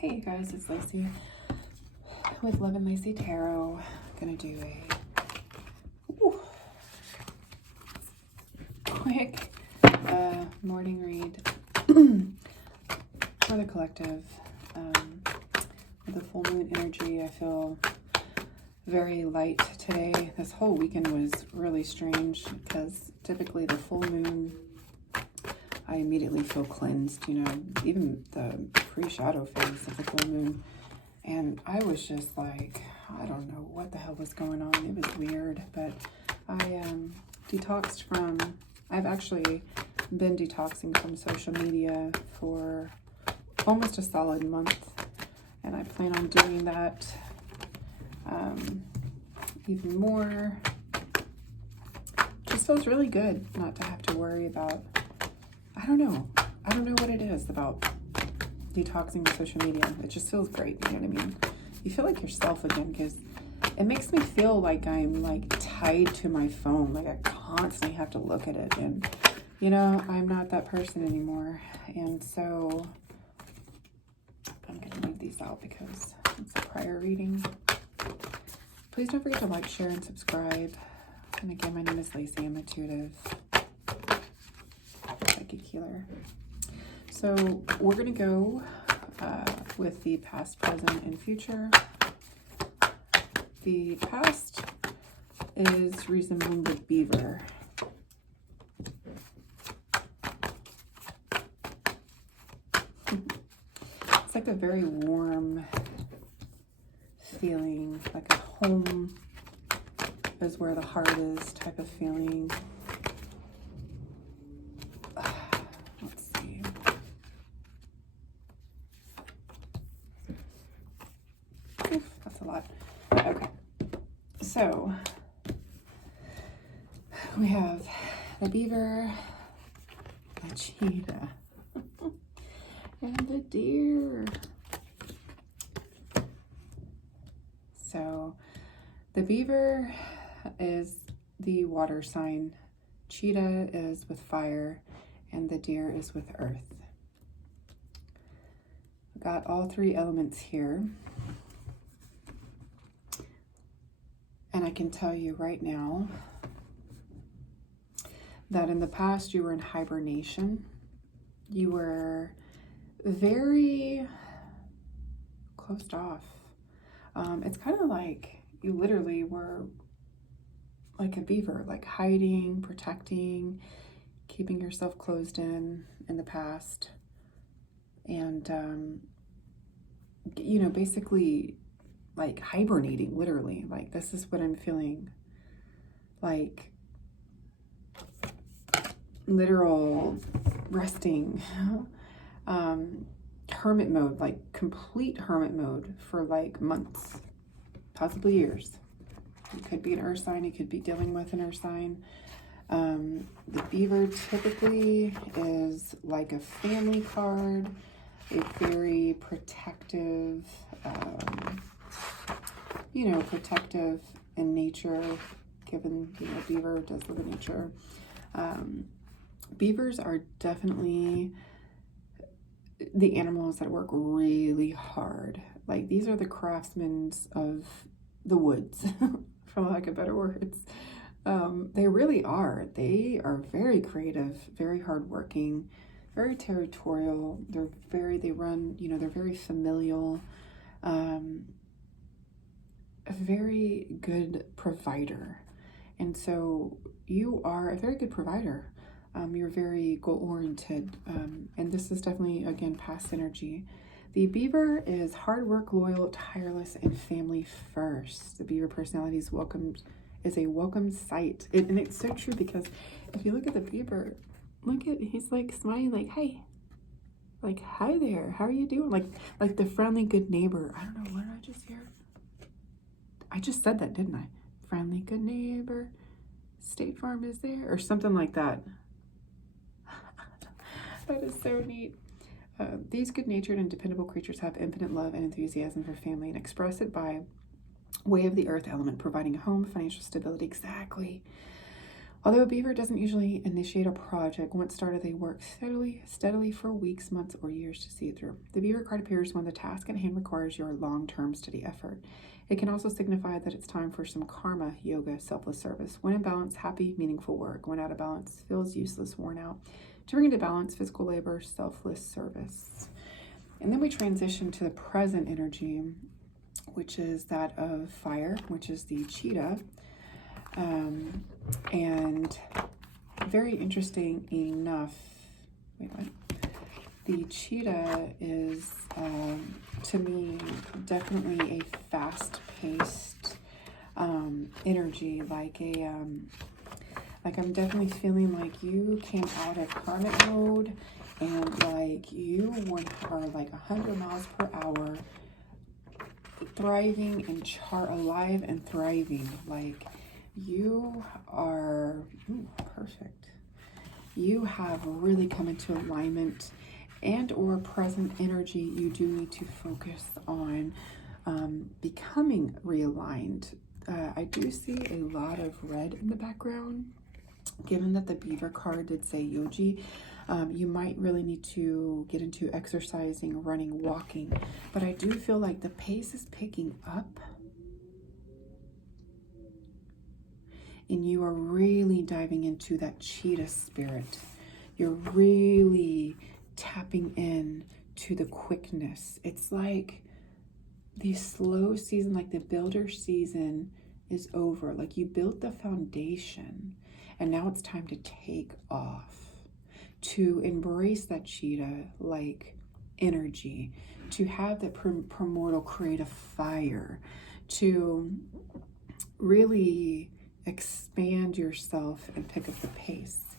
Hey you guys, it's Lacey with Love and Lacey Tarot. Gonna do a quick morning read for the collective. With the full moon energy, I feel very light today. This whole weekend was really strange because typically the full moon, I immediately feel cleansed, you know, even the pre-shadow phase of the full moon. And I was just like, I don't know what the hell was going on. It was weird, but I detoxed from, I've actually been detoxing from social media for almost a solid month. And I plan on doing that even more. Just feels really good not to have to worry about, I don't know what it is about detoxing from social media. It just feels great, you know what I mean? You feel like yourself again, because it makes me feel like I'm like tied to my phone, like I constantly have to look at it, and you know, I'm not that person anymore. And so I'm gonna leave these out because it's a prior reading. Please don't forget to like, share, and subscribe. And again, my name is Lacey. I'm a intuitive psychic healer. So we're going to go with the past, present, and future. The past is resembling the beaver. It's like a very warm feeling, like a home is where the heart is type of feeling. Let's see. Oof, that's a lot. Okay. So we have the beaver, the cheetah, and the deer. So the beaver is the water sign, cheetah is with fire, and the deer is with earth. Got all three elements here. And I can tell you right now that in the past you were in hibernation. You were very closed off. It's kind of like you literally were like a beaver, like hiding, protecting, keeping yourself closed in the past. And, you know, basically like hibernating, literally. Like, this is what I'm feeling. Like, literal resting. Hermit mode, like complete hermit mode for like months, possibly years. It could be an earth sign, it could be dealing with an earth sign. The beaver typically is like a family card, a very protective, you know, protective in nature, given, you know, beaver does live in nature. Beavers are definitely the animals that work really hard. Like, these are the craftsmen of the woods, for lack of better words. They really are. They are very creative, very hardworking, very territorial. They run, you know, they're very familial, a very good provider. And so you are a very good provider. You're very goal-oriented, and this is definitely, again, past energy. The beaver is hard work, loyal, tireless, and family first. The beaver personality is a welcome sight. And it's so true, because if you look at the beaver, he's like smiling, like, hey, like, hi there, how are you doing? Like the friendly good neighbor. I don't know, what did I just hear? I just said that, didn't I? Friendly good neighbor, State Farm is there, or something like that. That is so neat. These good-natured and dependable creatures have infinite love and enthusiasm for family and express it by way of the earth element, providing a home, financial stability. Exactly. Although a beaver doesn't usually initiate a project, once started, they work steadily for weeks, months, or years to see it through. The beaver card appears when the task at hand requires your long-term steady effort. It can also signify that it's time for some karma, yoga, selfless service. When in balance, happy, meaningful work. When out of balance, feels useless, worn out. To bring into balance, physical labor, selfless service. And then we transition to the present energy, which is that of fire, which is the cheetah. And very interesting enough, the cheetah is, to me, definitely a fast-paced energy, like I'm definitely feeling like you came out of hermit mode and like you are like 100 miles per hour, thriving and alive and thriving. Like you are perfect. You have really come into alignment and or present energy. You do need to focus on becoming realigned. I do see a lot of red in the background. Given that the beaver card did say yogi, you might really need to get into exercising, running, walking. But I do feel like the pace is picking up. And you are really diving into that cheetah spirit. You're really tapping in to the quickness. It's like the slow season, like the builder season is over. Like you built the foundation and now it's time to take off, to embrace that cheetah like energy, to have that primordial creative fire, to really expand yourself and pick up the pace.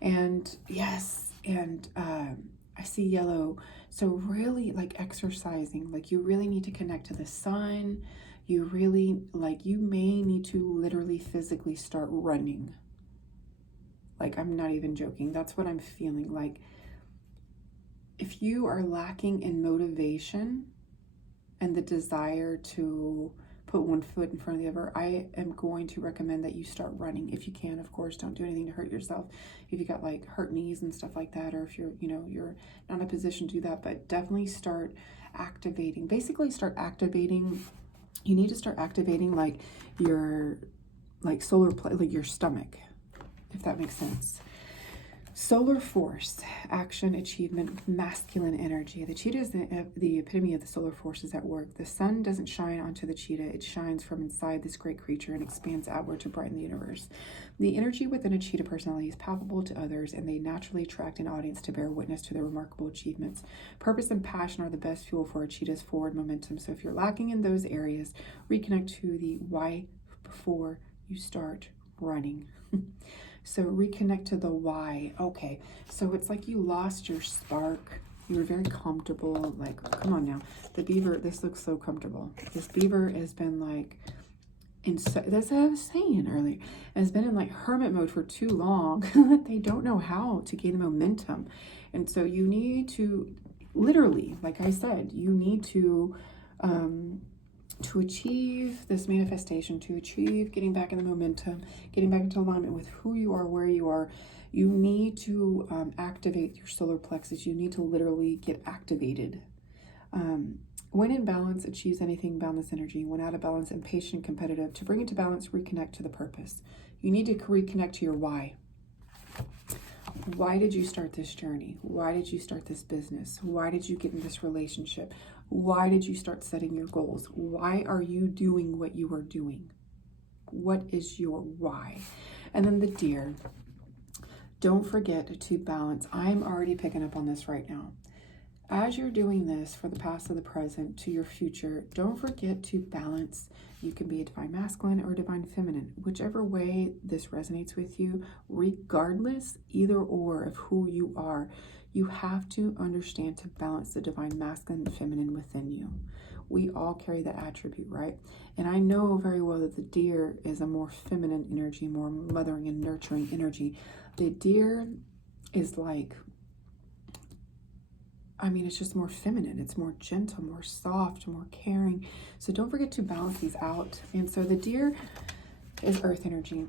And yes, and I see yellow. So really like exercising, like you really need to connect to the sun. You really, like you may need to literally physically start running. Like I'm not even joking. That's what I'm feeling. Like if you are lacking in motivation and the desire to put one foot in front of the other, I am going to recommend that you start running if you can. Of course, don't do anything to hurt yourself. If you got like hurt knees and stuff like that, or if you're, you're not in a position to do that, but definitely start activating. Basically start activating. You need to start activating like your like your stomach, if that makes sense. Solar force, action, achievement, masculine energy. The cheetah is the epitome of the solar forces at work. The sun doesn't shine onto the cheetah. It shines from inside this great creature and expands outward to brighten the universe. The energy within a cheetah personality is palpable to others, and they naturally attract an audience to bear witness to their remarkable achievements. Purpose and passion are the best fuel for a cheetah's forward momentum. So if you're lacking in those areas, reconnect to the why before you start running. So reconnect to the why. Okay, so it's like you lost your spark. You were very comfortable. Like, come on now. The beaver, this looks so comfortable. This beaver has been like, that's what I was saying earlier. Has been in like hermit mode for too long. They don't know how to gain momentum. And so you need to, literally, like I said, you need to achieve this manifestation, to achieve getting back in the momentum, getting back into alignment with who you are, where you are, you need to activate your solar plexus. You need to literally get activated. When in balance, achieves anything, boundless energy. When out of balance, impatient, competitive. To bring it to balance, reconnect to the purpose. You need to reconnect to your why. Why did you start this journey? Why did you start this business? Why did you get in this relationship? Why did you start setting your goals? Why are you doing what you are doing? What is your why? And then the deer. Don't forget to balance. I'm already picking up on this right now. As you're doing this for the past or the present to your future, don't forget to balance. You can be a divine masculine or divine feminine, whichever way this resonates with you, regardless, either or of who you are. You have to understand to balance the divine masculine and feminine within you. We all carry that attribute, right? And I know very well that the deer is a more feminine energy, more mothering and nurturing energy. The deer is like, it's just more feminine. It's more gentle, more soft, more caring. So don't forget to balance these out. And so the deer is earth energy.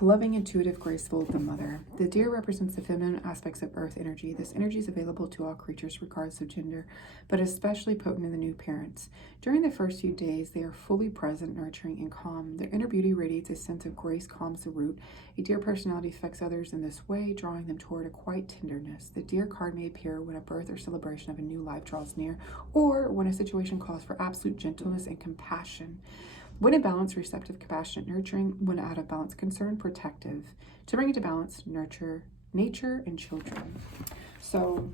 Loving, intuitive, graceful, the mother. The deer represents the feminine aspects of earth energy. This energy is available to all creatures regardless of gender, but especially potent in the new parents. During the first few days, they are fully present, nurturing, and calm. Their inner beauty radiates a sense of grace, calms the root. A deer personality affects others in this way, drawing them toward a quiet tenderness. The deer card may appear when a birth or celebration of a new life draws near, or when a situation calls for absolute gentleness and compassion. When in balance, receptive, compassionate, nurturing. When out of balance, concerned, protective. To bring it to balance, nurture nature and children. So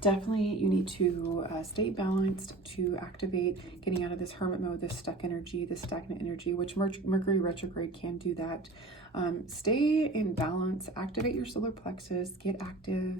definitely you need to stay balanced to activate getting out of this hermit mode, this stuck energy, this stagnant energy, which Mercury retrograde can do that. Stay in balance, activate your solar plexus, get active,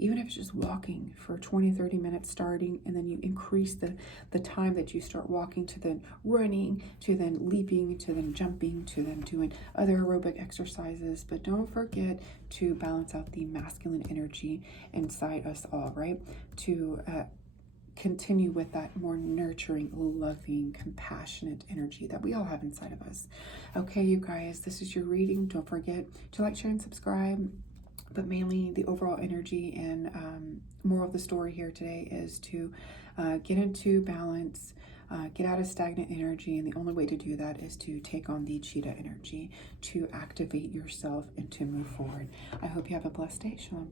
even if it's just walking for 20-30 minutes starting, and then you increase the time that you start walking to then running, to then leaping, to then jumping, to then doing other aerobic exercises. But don't forget to balance out the masculine energy inside us all, right? To continue with that more nurturing, loving, compassionate energy that we all have inside of us. Okay, you guys, this is your reading. Don't forget to like, share, and subscribe. But mainly the overall energy and moral of the story here today is to get into balance, get out of stagnant energy. And the only way to do that is to take on the cheetah energy, to activate yourself and to move forward. I hope you have a blessed day. Shalom.